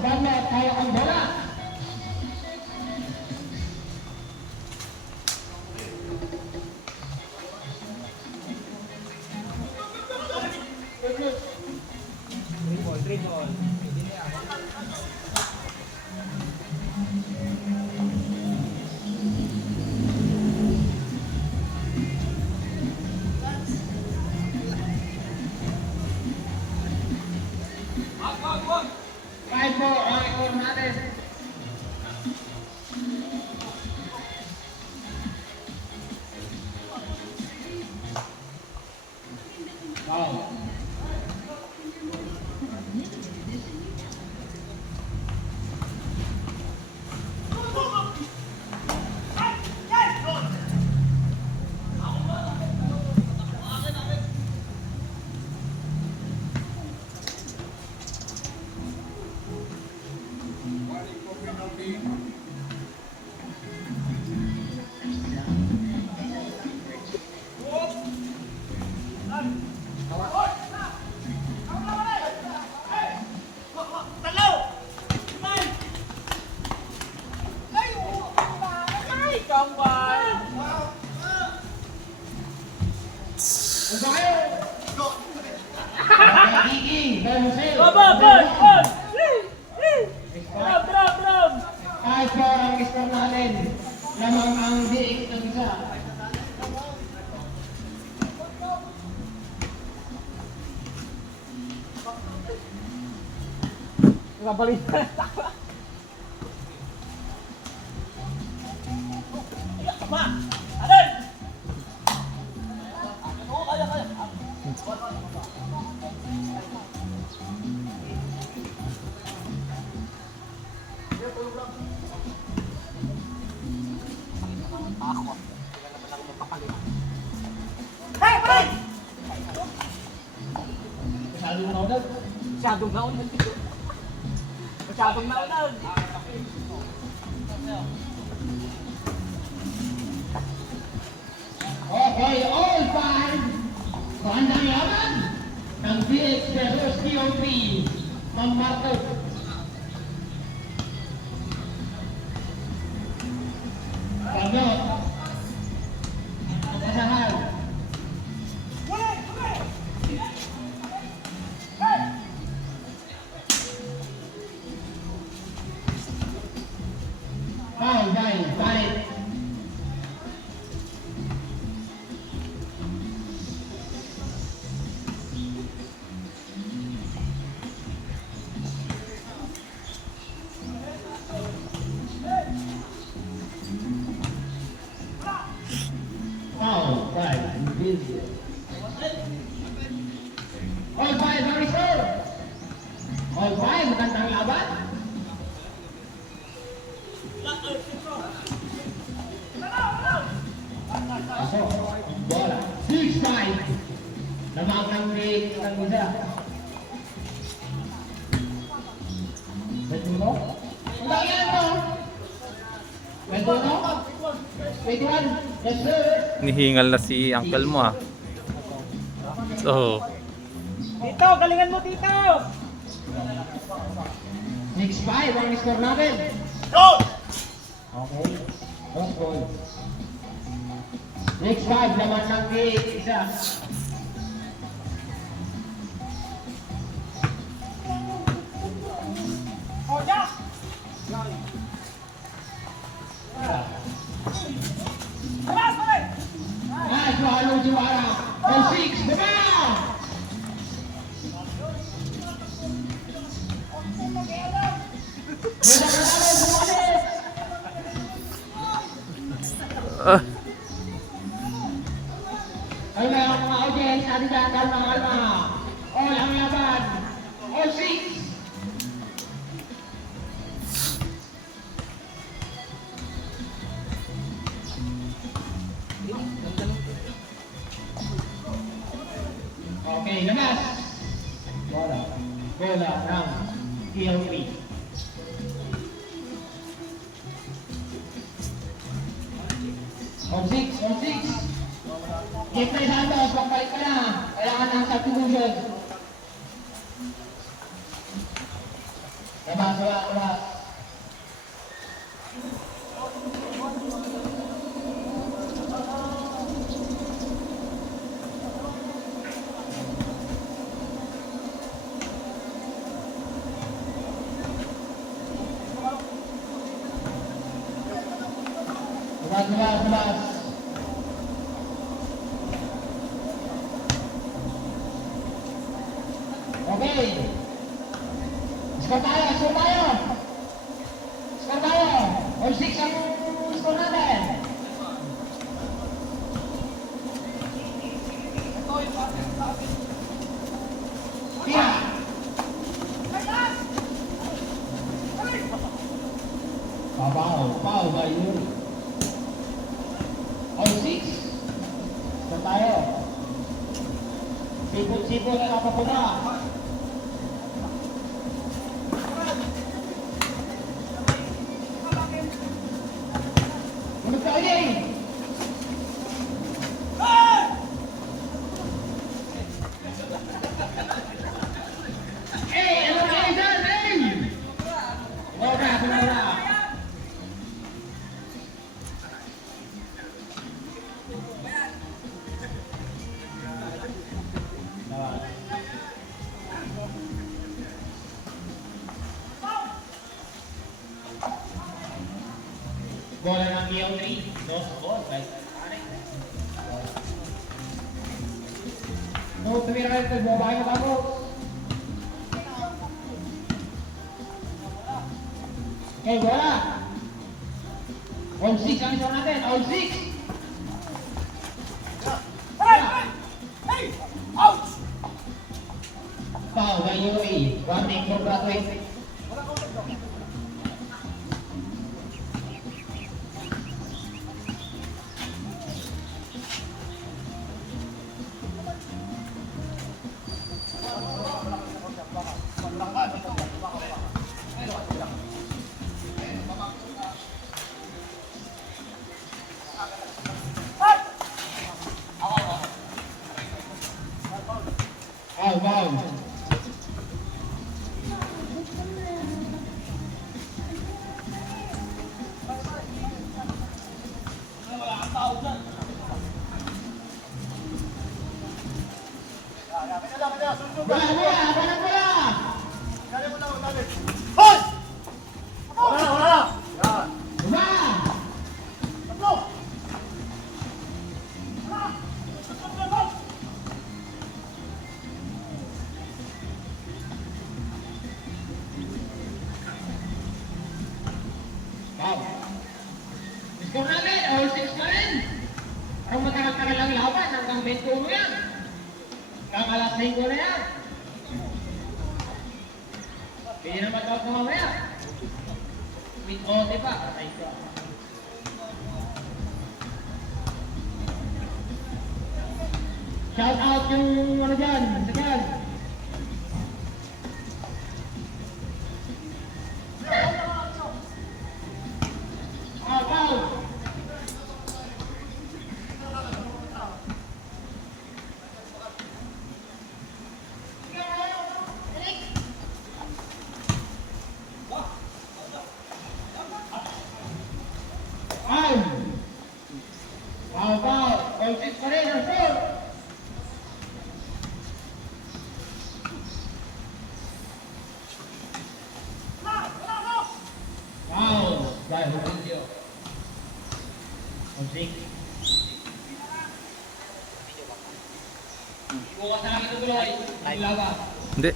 Banda, kaya ang bola. Five po, ang record natin. Wow. Kahit po ang score natin, lamang ang DX ng isa. Nabalik na. Masyadong naunag dito. Masyadong naunag. Okay, all five. Bandang laban ng DX versus TOP. Ma'am Marco. Pagod. Ang kasahal. Foul, balik. Foul, five. All five, ang score. All five, magandang laban. Pasok, bola. 6-5. Lamang ng break ng isa. Pwede mo? Wala yan mo. Pwede mo? Pwede mo? Yes sir. Nihingal na si uncle mo ah. So, Tito, galingan mo Tito! 6-5 ang score natin. Okay. Cross ball. 6-5 naman ng break isa. Nice, mahalong juara. On 6, the ball! Ay, mga audience, natin dyan, kalma. All ang laban. All 6. Okay, labas. Bola ng TLP. On 6. Jeffrey Santos, pagbalik ka na. Kailangan ng substitution. Labas, labas, labas. Labas, labas, labas. Okay. Score tayo, score tayo. Score tayo. All 6 ang score natin. Tira. Pau by Yuri. All 6. Score tayo. Sipot-sipot ang kapapunta. Ano ka ini? Ano ka ini dyan? Wala. Bola ng PO3, 2-2, guys. No, tumira kayo, bumabahay na bago. Okay, bola. All 6 ang isang natin, all 6. Pau, Gayuri, warning for graduate. Wow. Score natin, all 6 pa rin. Parang matagal-tagal lang laban, hanggang 21 yan. Hanggang alas 5 na yan. Pwede na matawag na mamaya. With OT pa, patay ko. Shout out yung ano dyan, sakyan. All 6 pa rin, ang score. Wow, by Julio. All 6. Bukas na lang ito tuloy. Hindi.